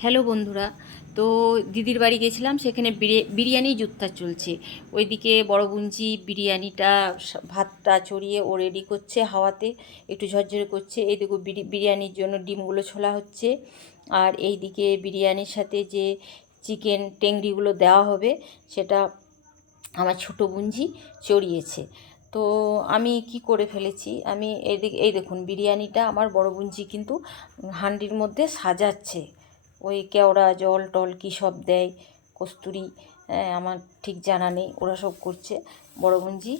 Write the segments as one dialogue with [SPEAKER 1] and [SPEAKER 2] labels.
[SPEAKER 1] Hello বন্ধুরা, তো দিদির বাড়ি গেছিলাম, সেখানে বিরি- বিরিয়ানি জুত্তা চলছে। ওইদিকে বড় বুঞ্জি বিরিয়ানিটা ভাতটা চড়িয়ে ও রেডি করছে হাওয়াতে, একটু ঝরঝরে করছে। এইদিকে বিরি, বিরিয়ানির জন্য ডিমগুলো ছোলা হচ্ছে। আর এইদিকে বিরিয়ানির সাথে যে চিকেন টেংরিগুলো দেওয়া হবে, সেটা আমার ছোটো বুঞ্জি চড়িয়েছে। তো আমি কি করে ফেলেছি, আমি এইদিকে এই দেখুন বিরিয়ানিটা আমার বড় বুঞ্জি কিন্তু হান্ডির মধ্যে সাজাচ্ছে। ওই কেওড়া জল টল কী সব দেয়, কস্তুরি আমার ঠিক জানা নেই, ওরা সব করছে। বড় বুঞ্জি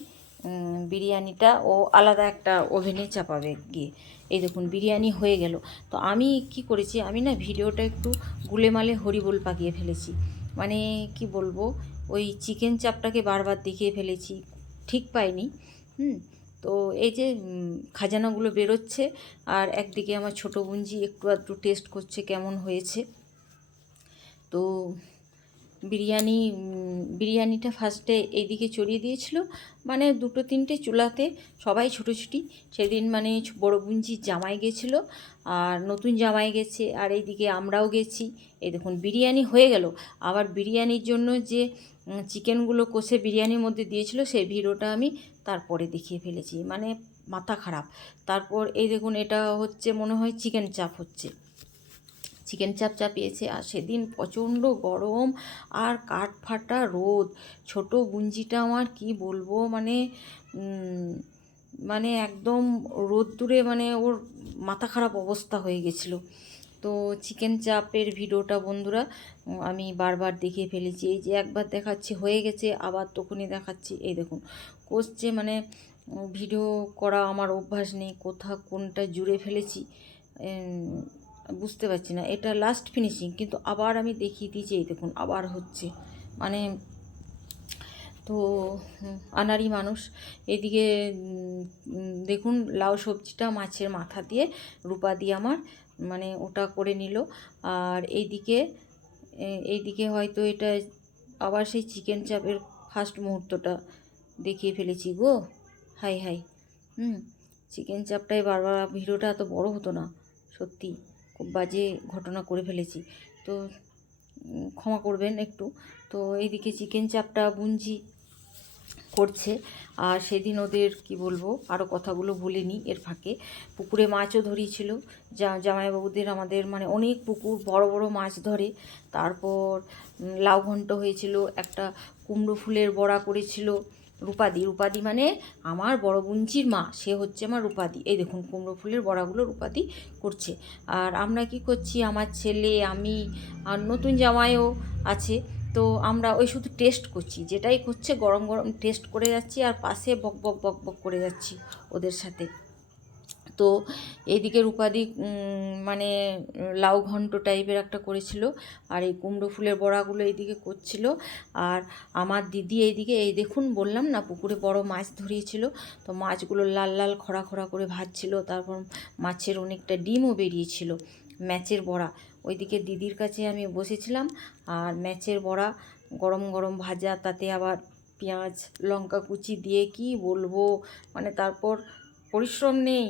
[SPEAKER 1] বিরিয়ানিটা ও আলাদা একটা ওভেনে চাপাবে গিয়ে। এই দেখুন, বিরিয়ানি হয়ে গেল। তো আমি কি করেছি, আমি না ভিডিওটা একটু গুলেমালে হরিবোল পাকিয়ে ফেলেছি। মানে কি বলব, ওই চিকেন চাপটাকে বারবার দেখিয়ে ফেলেছি, ঠিক পাইনি, হুম? তো এই যে খাজানাগুলো বেরোচ্ছে আর একদিকে আমার ছোটো বুঞ্জি একটু আধটু টেস্ট করছে কেমন হয়েছে। তো বিরিয়ানি বিরিয়ানিটা ফার্স্টে এইদিকে চড়িয়ে দিয়েছিল। মানে দুটো তিনটে চুলাতে সবাই ছুটোছুটি। সেদিন মানে বড় বুঞ্জির জামাই গেছিল, আর নতুন জামাই গেছে, আর এইদিকে আমরাও গেছি। এই দেখুন, বিরিয়ানি হয়ে গেল। আবার বিরিয়ানির জন্য যে চিকেনগুলো কষে বিরিয়ানির মধ্যে দিয়েছিল, সেই ভিডিওটা আমি তারপরে দেখিয়ে ফেলেছি। মানে মাথা খারাপ। তারপর এই দেখুন, এটা হচ্ছে মনে হয় চিকেন চাপ হচ্ছে। চিকেন চাপ চাপিয়েছে আর সেদিন প্রচণ্ড গরম আর কাঠ ফাটা রোদ। ছোট বুঞ্জিটা আমার কি বলব মানে মানে একদম রোদ্দুরে মানে ওর মাথা খারাপ অবস্থা হয়ে গেছিল। তো চিকেন চাপের ভিডিওটা বন্ধুরা, আমি বারবার দেখিয়ে ফেলেছি। এই যে একবার দেখাচ্ছি, হয়ে গেছে, আবার তখনই দেখাচ্ছি। এই দেখুন, কষছে মানে ভিডিও করা আমার অভ্যাস নেই, কোথা কোনটা জুড়ে ফেলেছি বুঝতে পারছি না। এটা লাস্ট ফিনিশিং কিন্তু আবার আমি দেখিয়ে দিয়েছি এই দেখুন, আবার হচ্ছে। মানে তো আনাড়ি মানুষ, এদিকে দেখুন, লাউ সবজিটা মাছের মাথা দিয়ে, রূপা দিয়ে আমার মানে ওটা করে নিল। আর এইদিকে এইদিকে হয়তো এটা আবার সেই চিকেন চাপের ফার্স্ট মুহূর্তটা দেখিয়ে ফেলেছি গো। Hi hi. হুম চিকেন চাপটাই বারবার, ভিডিওটা এত বড় হতো না, সত্যি। বাজে ঘটনা করে ফেলেছি। তো ক্ষমা করবেন একটু। তো, এইদিকে চিকেন চাপটা বুঞ্জি করছে। আর সেদিন ওদের, কি বলব আরও কথাগুলো বলিনি এর ফাঁকে। পুকুরে মাছও ধরিয়েছিল। যা জামাইবাবুদের আমাদের মানে অনেক পুকুর, বড় বড় মাছ ধরে। তারপর লাউ ঘন্ট হয়েছিল, একটা কুমড়ো ফুলের বড়া করেছিল। রূপাদি। রূপাদি মানে আমার বড় বুঞ্চির মা। সে হচ্ছে আমার রূপাদি। এই দেখুন, কুমড়ো ফুলের বড়াগুলো রূপাদি করছে। আর আমরা কি করছি? আমার ছেলে, আমি আর নতুন জামাইও আছে। তো আমরা ওই শুধু টেস্ট করছি। যেটাই করছে, গরম গরম টেস্ট করে যাচ্ছি আর পাশে বক বক বক বক করে যাচ্ছি ওদের সাথে। তো এইদিকে রূপাদি মানে লাউ ঘন্ট টাইপের একটা করেছিল আর এই কুমড়ো ফুলের বড়াগুলো এইদিকে করছিল। আর আমার দিদি এইদিকে, এই দেখুন বললাম না, পুকুরে বড় মাছ ধরিয়েছিল। তো মাছগুলো লাল লাল খরা খরা করে ভাজছিল, তারপর মাছের অনেকটা ডিমও বেরিয়েছিল ম্যাচের বড়া। ওইদিকে দিদির কাছে আমি বসেছিলাম আর ম্যাচের বড়া গরম গরম ভাজা, তাতে আবার পেঁয়াজ, লঙ্কা কুচি দিয়ে কি বলব? মানে তারপর পরিশ্রম নেই।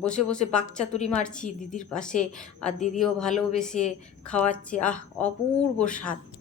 [SPEAKER 1] বসে বসে বাকচাতুরি মারছি দিদির পাশে। আর দিদিও ভালোবেসে খাওয়াচ্ছে। আহ অপূর্ব স্বাদ।